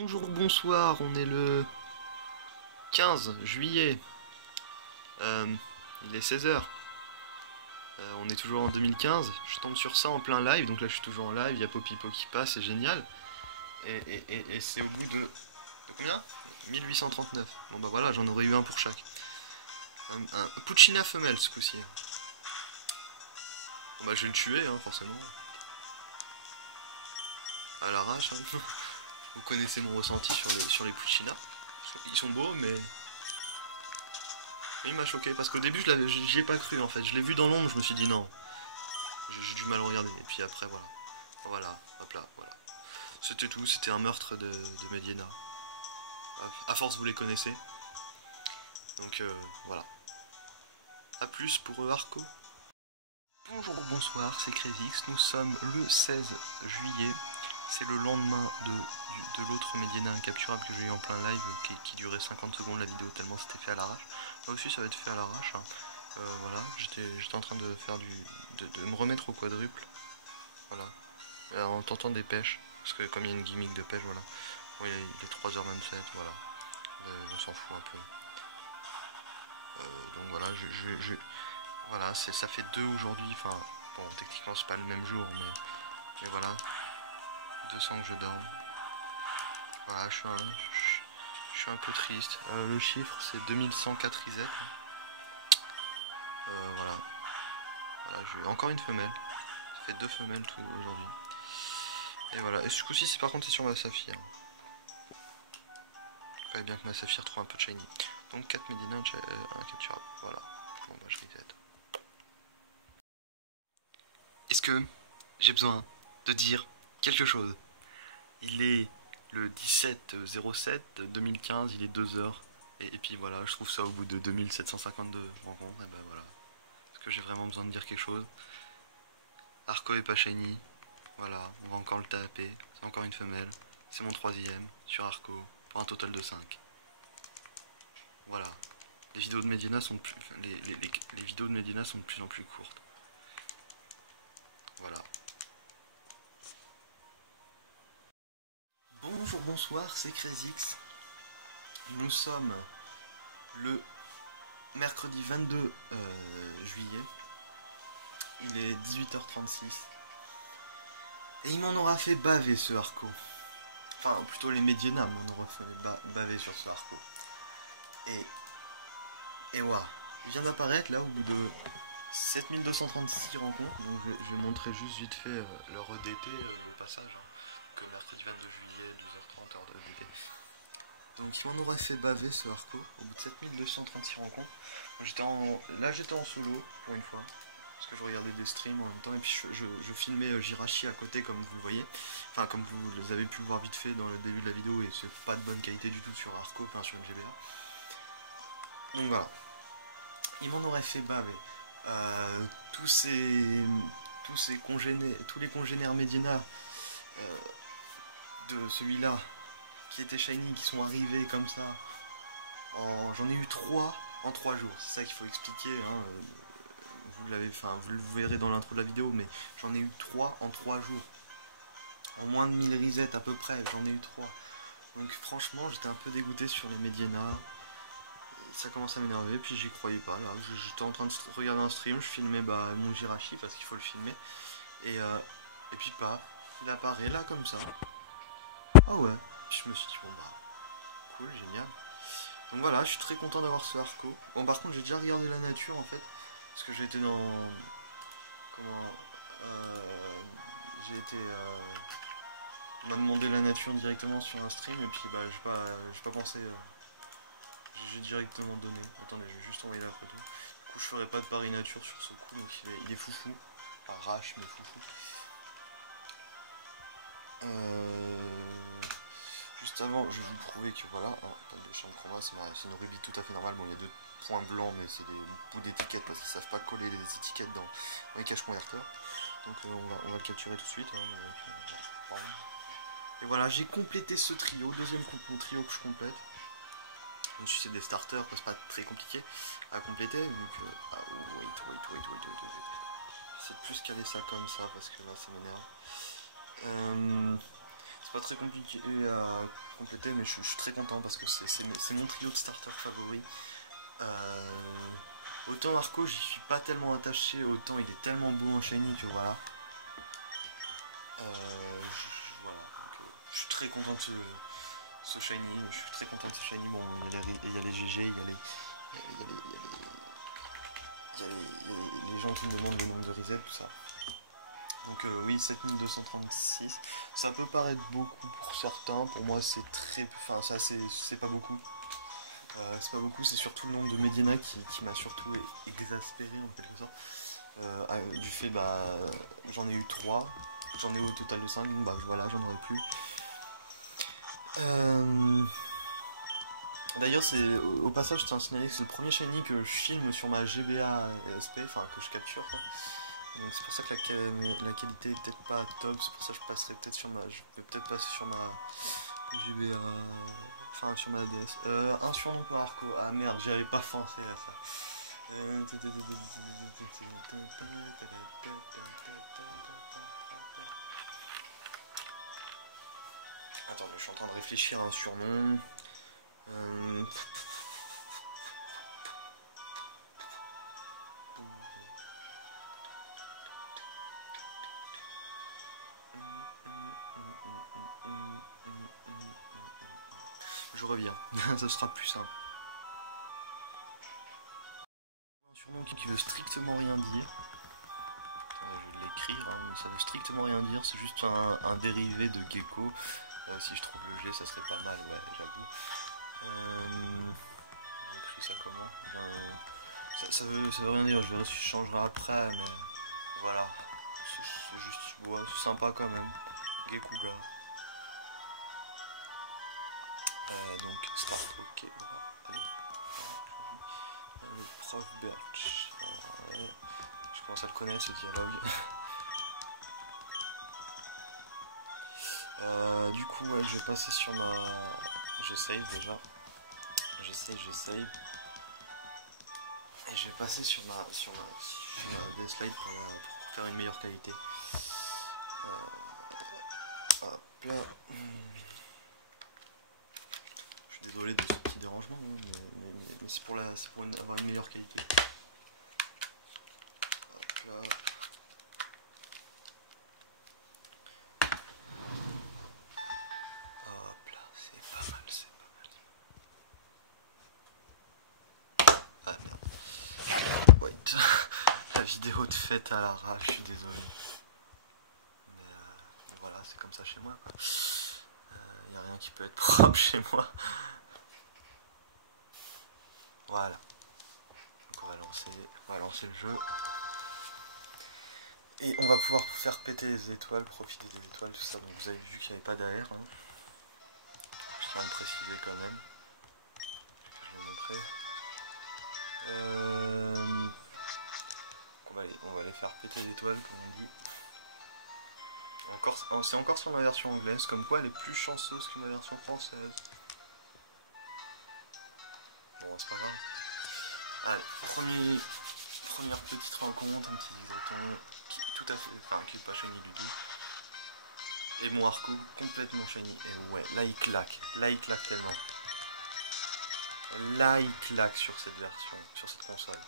Bonjour, bonsoir, on est le 15 juillet, il est 16 h. On est toujours en 2015, je tombe sur ça en plein live, donc là je suis toujours en live, il y a Popipo qui passe, c'est génial. Et c'est au bout de combien 1839. Bon bah voilà, j'en aurais eu un pour chaque. Un Puccina femelle ce coup-ci. Bon bah je vais le tuer, hein, forcément. À l'arrache, hein. Vous connaissez mon ressenti sur les Puccina. Ils sont beaux, mais il m'a choqué parce qu'au début j'y ai pas cru en fait. Je l'ai vu dans l'ombre, je me suis dit non. J'ai du mal à regarder. Et puis après voilà. Voilà, hop là, voilà. C'était tout, c'était un meurtre de Medina. À force vous les connaissez. Donc voilà. A plus pour Arco. Bonjour, bonsoir, c'est Crazyx. Nous sommes le 16 juillet. C'est le lendemain de l'autre Medina incapturable que j'ai eu en plein live qui durait 50 secondes la vidéo tellement c'était fait à l'arrache. Là aussi ça va être fait à l'arrache. Hein. Voilà, j'étais en train de faire de me remettre au quadruple. Voilà. En tentant des pêches. Parce que comme il y a une gimmick de pêche, voilà. Bon, il est 3h27, voilà. On s'en fout un peu. Donc voilà, voilà, ça fait 2 aujourd'hui. Enfin, bon, techniquement c'est pas le même jour, mais voilà. 200 que je dors. Voilà, je suis un peu triste. Le chiffre c'est 2104 reset. Voilà. Voilà, j'ai encore une femelle. Ça fait 2 femelles tout aujourd'hui. Et voilà. Et ce coup-ci c'est par contre c'est sur ma saphir. Il fallait bien que ma saphir trouve un peu de shiny. Donc 4 Medina, un capturable. Voilà. Bon bah je reset. Est-ce que j'ai besoin de dire quelque chose? Il est le 17/07/2015, il est 2h. Et puis voilà, je trouve ça au bout de 2752 rencontres. Et ben voilà. Est-ce que j'ai vraiment besoin de dire quelque chose? Arco est pas shiny. Voilà, on va encore le taper. C'est encore une femelle. C'est mon 3ème sur Arco. Pour un total de 5. Voilà. Les vidéos de Medina sont de plus, les vidéos de Medina sont de plus en plus courtes. Voilà. Bonjour, bonsoir, c'est Crazyx. Nous sommes le mercredi 22 juillet. Il est 18h36. Et il m'en aura fait baver ce Arco. Enfin, plutôt les Medina m'en aura fait baver sur ce Arco. Et voilà. Il vient d'apparaître là au bout de 7236 rencontres. Donc je vais montrer juste vite fait leur EDT, le passage. Que mercredi 22 juillet, 12h30, heure de EDT. Donc il m'en aurait fait baver ce Arco au bout de 7236 rencontres. Là j'étais en solo pour une fois. Parce que je regardais des streams en même temps. Et puis je filmais Jirachi à côté comme vous le voyez. Enfin comme vous avez pu le voir vite fait dans le début de la vidéo. Et c'est pas de bonne qualité du tout sur Arco, enfin sur MGBA. Donc voilà. Il m'en aurait fait baver. Tous les congénères Medina de celui-là qui était shiny, qui sont arrivés comme ça. J'en ai eu 3 en 3 jours. C'est ça qu'il faut expliquer. Hein. Vous le verrez dans l'intro de la vidéo, mais j'en ai eu 3 en 3 jours. En moins de 1000 resets à peu près, j'en ai eu 3. Donc franchement, j'étais un peu dégoûté sur les Medina. Ça commence à m'énerver, puis j'y croyais pas. Là, j'étais en train de regarder un stream, je filmais mon Jirachi parce qu'il faut le filmer. Et puis pas, il apparaît là comme ça. Ah ouais, je me suis dit bon bah cool, génial. Donc voilà, je suis très content d'avoir ce Arco. Bon par contre j'ai déjà regardé la nature en fait. Parce que j'ai été dans... j'ai été... on m'a demandé la nature directement sur un stream et puis bah j'ai pas pensé... j'ai directement donné. Attendez, je vais juste envoyer la photo. Du coup je ferai pas de pari nature sur ce coup, donc il est foufou. Pas rache mais foufou. Juste avant, je vais vous prouver que voilà, attendez, champ chroma, c'est une rubis tout à fait normale. Bon, il y a 2 points blancs, mais c'est des bouts d'étiquettes parce qu'ils savent pas coller les étiquettes dans les cache-converteurs. Donc on va le capturer tout de suite. Hein, et voilà, j'ai complété ce trio, deuxième trio que je complète. Donc si c'est des starters, c'est pas très compliqué à compléter. Donc, wait. C'est plus caler ça comme ça parce que là ça m'énerve. C'est pas très compliqué à compléter, mais je suis très content parce que c'est mon trio de starters favori. Autant Arco, j'y suis pas tellement attaché, autant il est tellement beau en shiny que voilà. Voilà. Je suis très content de ce shiny. Je suis très content de ce shiny. Bon, il y a les GG, il y a les gens qui me demandent le nombre de reset, tout ça. Donc oui, 7236, ça peut paraître beaucoup pour certains, pour moi c'est très... Enfin ça c'est pas beaucoup. C'est pas beaucoup, c'est surtout le nombre de Medina qui m'a surtout exaspéré en quelque sorte. Du fait, bah, j'en ai eu 3, j'en ai eu au total de 5, donc bah voilà, j'en aurais plus. D'ailleurs, au passage, je tiens à signaler que c'est le premier shiny que je filme sur ma GBA SP, enfin que je capture quoi. Donc c'est pour ça que la qualité est peut-être pas top, c'est pour ça que je passerai peut-être sur ma... Je vais peut-être passer sur ma GBA... Enfin sur ma DS. Un surnom pour Arco. Ah merde, j'avais pas pensé à ça. Attends, je suis en train de réfléchir à un surnom. Je reviens, ça sera plus simple. Un surnom qui veut strictement rien dire. Je vais l'écrire, hein, mais ça veut strictement rien dire, c'est juste un dérivé de gecko. Si je trouve le G, ça serait pas mal, ouais, j'avoue. J'écris ça comment? Ça veut rien dire, je verrai si je changerai après, mais voilà. C'est juste, ouais, c'est sympa quand même. Gekuga. Donc, start, ok, voilà. Allez. Prof Birch. Ouais. Je commence à le connaître ce dialogue. Du coup, ouais, je vais passer sur ma... Je save déjà. Je save. Et je vais passer sur ma slide pour faire une meilleure qualité. Hop là. Je suis désolé de ce petit dérangement, hein, mais c'est pour avoir une meilleure qualité. Hop là. Hop là, c'est pas mal, Ah merde. Wait. La vidéo de fête à l'arrache, je suis désolé. Mais voilà, c'est comme ça chez moi. Il n'y a rien qui peut être propre chez moi. Voilà. Donc on va lancer le jeu. Et on va pouvoir faire péter les étoiles, profiter des étoiles, tout ça. Donc vous avez vu qu'il n'y avait pas d'AR. Hein. Je tiens à me préciser quand même. Je vais montrer. On va aller faire péter les étoiles, comme on dit. C'est encore sur ma version anglaise, comme quoi elle est plus chanceuse que ma version française. Bon, c'est pas grave. Allez, première petite rencontre, un petit Zigzaton qui est tout à fait, enfin qui est pas shiny du tout. Et mon Arco complètement shiny. Et ouais, là il claque tellement. Là il claque sur cette version, sur cette console.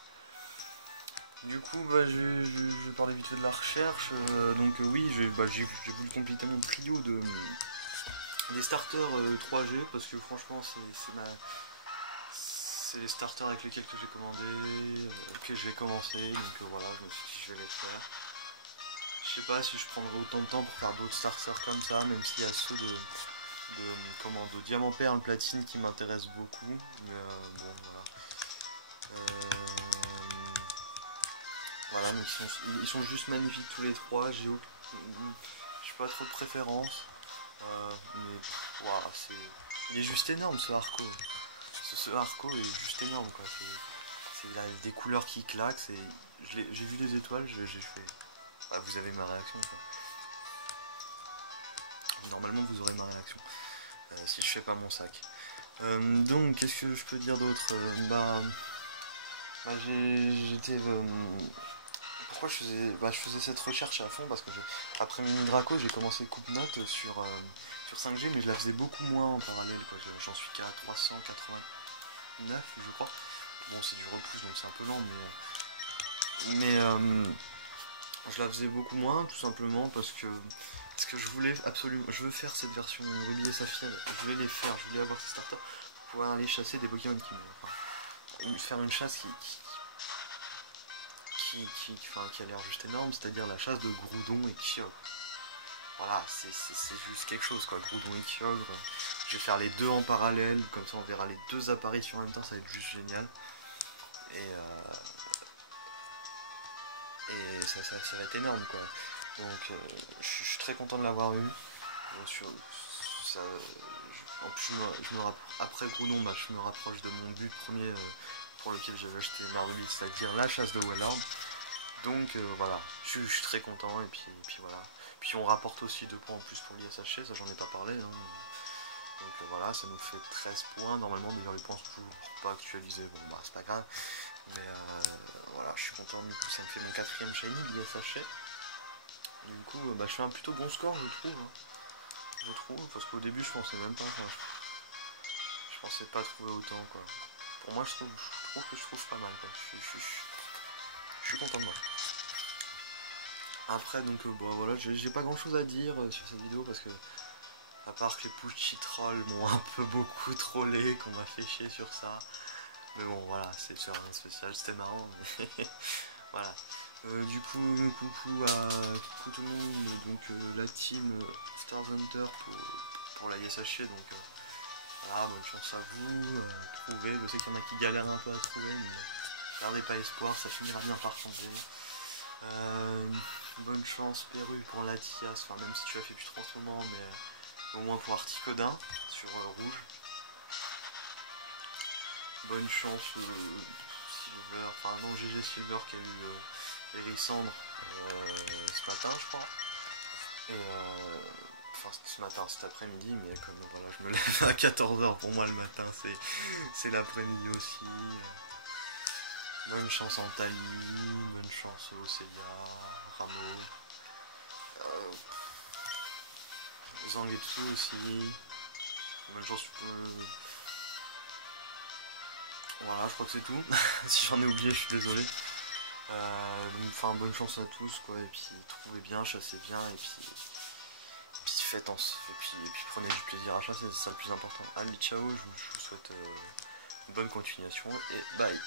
Du coup, bah, je vais parler vite fait de la recherche. Donc oui, j'ai voulu compléter mon trio des starters 3G parce que franchement c'est les starters avec lesquels que j'ai commandé, que j'ai commencé, donc voilà, je me suis dit je vais les faire. Je sais pas si je prendrai autant de temps pour faire d'autres starters comme ça, même s'il y a ceux de diamant perle platine qui m'intéressent beaucoup, mais bon voilà. Voilà, donc ils sont juste magnifiques tous les trois, j'ai pas trop de préférence, mais voilà, il est juste énorme ce Arco. Ce Arco est juste énorme quoi, il a des couleurs qui claquent, j'ai vu les étoiles, j'ai fait... Ah, vous avez ma réaction quoi. Normalement vous aurez ma réaction, si je fais pas mon sac. Donc qu'est-ce que je peux dire d'autre? J'étais... pour pourquoi je faisais cette recherche à fond, parce que après Mini Draco, j'ai commencé Coupe Note sur 5G, mais je la faisais beaucoup moins en parallèle, quoi. J'en suis qu'à 389, je crois. Bon, c'est du repousse, donc c'est un peu lent, mais je la faisais beaucoup moins, tout simplement parce que je voulais absolument, je veux faire cette version Ruby et Saphir, je voulais les faire, je voulais avoir ces starters pour pouvoir aller chasser des Pokémon faire une chasse qui a l'air juste énorme, c'est-à-dire la chasse de Groudon et Kyogre. Voilà, c'est juste quelque chose, quoi, Groudon et Kyogre. Je vais faire les deux en parallèle, comme ça on verra les deux apparitions en même temps, ça va être juste génial. Et ça va être énorme, quoi. Donc je suis très content de l'avoir eu. En plus, après Groudon, je me rapproche de mon but premier pour lequel j'avais acheté Marvel, c'est-à-dire la chasse de Wallard. Donc voilà, je suis très content, et puis voilà. Puis on rapporte aussi 2 points en plus pour l'ISHC, ça j'en ai pas parlé. Hein. Donc voilà, ça nous fait 13 points. Normalement, d'ailleurs, les points sont toujours pas actualisés, bon bah c'est pas grave. Mais voilà, je suis content, du coup ça me fait mon 4ème shiny, l'ISHC. Du coup, je fais un plutôt bon score, je trouve. Hein. Je trouve, parce qu'au début je pensais même pas, je pensais pas trouver autant, quoi. Pour moi, je trouve que je trouve pas mal, quoi. Je suis content de moi. Après, donc, bon, voilà, j'ai pas grand chose à dire sur cette vidéo, parce que, à part que les Pucci trolls m'ont un peu beaucoup trollé, qu'on m'a fait chier sur ça. Mais bon, voilà, c'est rien de spécial, c'était marrant, mais voilà. Du coup, coucou tout le monde, donc la team Stars Hunter pour la ISHC, donc voilà, bonne chance à vous, trouvez, je sais qu'il y en a qui galèrent un peu à trouver, mais gardez pas espoir, ça finira bien par changer. Bonne chance Perru pour Latias, enfin même si tu as fait plus trop en ce moment, mais au moins pour Articodin sur rouge. Bonne chance Silver, enfin non GG Silver qui a eu Hérissandre ce matin je crois. Et enfin ce matin, cet après-midi, mais comme voilà je me lève à 14h, pour moi le matin c'est l'après-midi aussi. Bonne chance en Thalie, bonne chance au Célia, Rameau, Zangetsu aussi, bonne chance. Voilà, je crois que c'est tout. Si j'en ai oublié, je suis désolé. Enfin, bonne chance à tous, quoi. Et puis, trouvez bien, chassez bien, et puis faites et puis prenez du plaisir à chasser, c'est ça le plus important. Allez, ciao, je vous souhaite une bonne continuation, et bye.